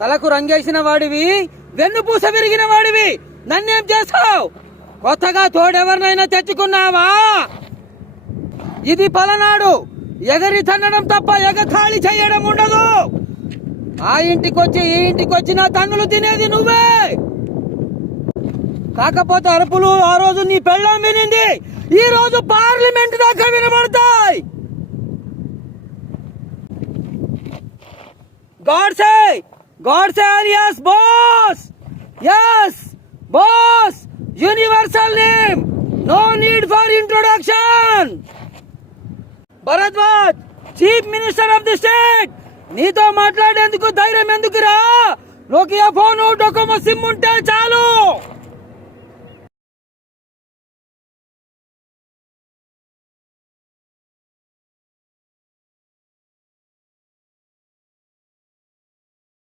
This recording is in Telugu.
తలకు రంగేసిన వాడివి, వెన్నుపూస విరిగిన వాడివి, నన్నేం చేస్తావు? కొత్తగా తోడెవరినైనా తెచ్చుకున్నావా? ఇది పలనాడు, ఎగరి తన్నడం తప్ప ఎగతాళి చేయడం ఉండదు. ఆ ఇంటికొచ్చి ఈ ఇంటికొచ్చి నా తన్నులు తినేది నువ్వే. కాకపోతే అరుపులు ఆ రోజు నీ పెళ్ళాం వినింది, ఈ రోజు పార్లమెంట్ దాకా వినబడతాయి. Godse alias boss. Yes, boss. Universal name. No need for introduction. Bharadwaj, chief minister of the state. నీతో మాట్లాడేందుకు ధైర్యం ఎందుకురా? నోకియా ఫోను, డొకోమో సిమ్ ఉంటే చాలు.